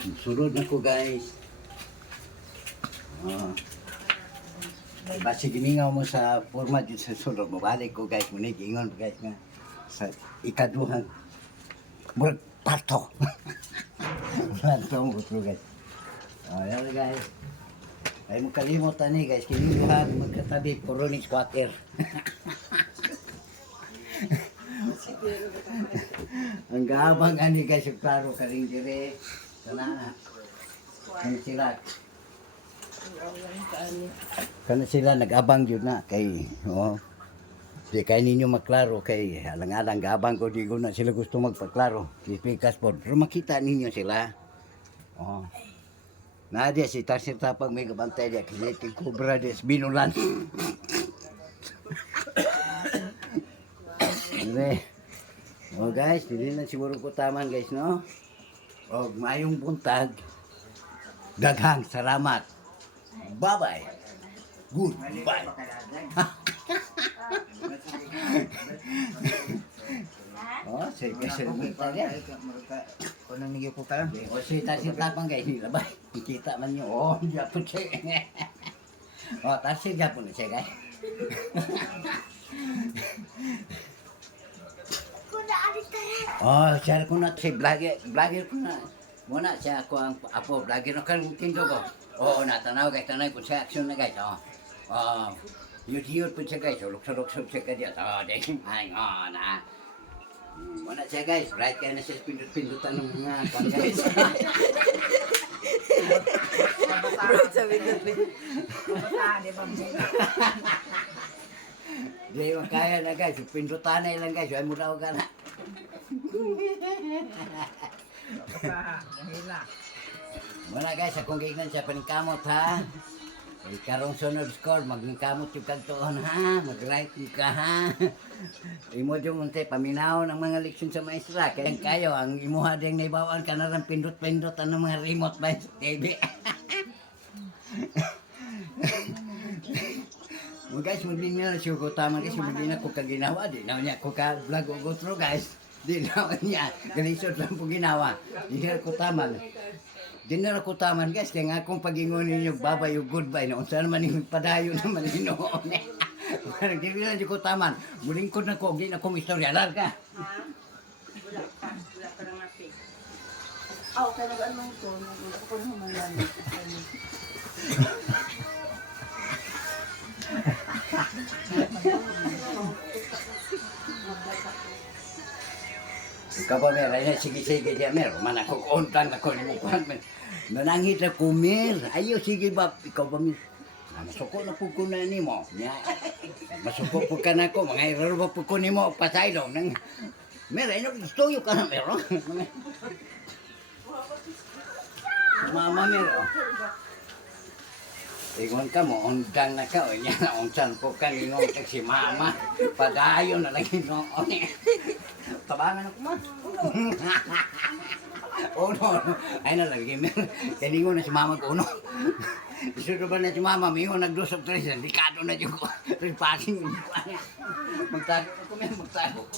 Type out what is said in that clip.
Sunod na ko guys. Basi giningaw mo sa format yun sa sunod. Mabalik ko guys. Muna gingon guys nga. Sa ikaduhang. Murag parto. Parto mo ko guys. Yan guys. Ay mo kalimutan ni guys. Kiniluhan magkatabi. Coronis Quarter. Ang gabang ani guys. Yung klaro kaling dire. Sana. Kan sila nag-abang yun na kay di kay ninyo maklaro kay alang-alang gabang ko di ko na sila gusto magpaklaro pikas po pero makita ninyo sila nadia si Tarsir Tapang may kabantay dia kasi kay Cobra des binulan guys hindi na siguro ko taman guys no mayong buntag daghang salamat. Bye-bye. Goodbye. Sige, sige. Kung nang nagyo ko ka lang. Sige, Tapang guys. Labay. Ikita man nyo. Japon siya. Tarsir Japon na siya guys. Siya ko na siya. Vlogger ko na. Muna siya ako ang apo. Vlogger na kan kindo ko. Natanaw guys. Tanay po siya action na guys. Yut-yut po siya guys. Luksod-luksod siya ka diyan. Ay, na. Muna siya guys. Right kaya na siya pindut-pindutan ng mga kan guys. Sa pindut-pindut. Di mo kaya na guys. Pindutan na ilang guys. Ay mo daw ka na. Muna guys, akong gignan siya paningkamot ha. Karong sunod score, magingkamot yung kagtuon ha. Mag-right ka ha. Imo yung munti, paminaw ng mga leksyon sa maestra. Kaya kayo, ang imuha diyang naibawaan ka na rin pindot-pindot ang mga remote ba sa TV. Guys, hindi nila siya ko tama kasi hindi na ko kaginawa. Di na niya ko ka-vlog o go through guys. Di na niya, galisod lang po ginawa. Di na ko taman. Di na ko taman guys, kaya nga akong pag-ingon ninyo, babay o goodbye na. Unsa naman yung padayo naman inoon eh. Di na ko taman. Mulingkod na ko, di na kong istorya. Alar ka. Wala ka lang natin. Kaya nagaan mo ito, nagkakon naman lang. Ikaw ba meron na sige-sige diya meron. Man ako kuuntang ako ni Mukuhan. Nanangit na kumir. Ayaw sige ba. Ikaw ba meron. Masuko na po ko na ni mo. Masuko po ka na ko. Mga error ba po ko ni mo. Pasaylo. Meron. Gusto ka na meron. Mama meron. Ingon ka mo, undang na ka, o niya na unsan po ka, ingon ka si mama, padayon na lang inoon eh. Tabangan ako mo. Uno, ay na lang, kaya ingon na si mama ko, uno. Isudo ba na si mama, may ingon nagdusok tres, delikado na dyan ko, rin passing. Magtago ko, magtago ko.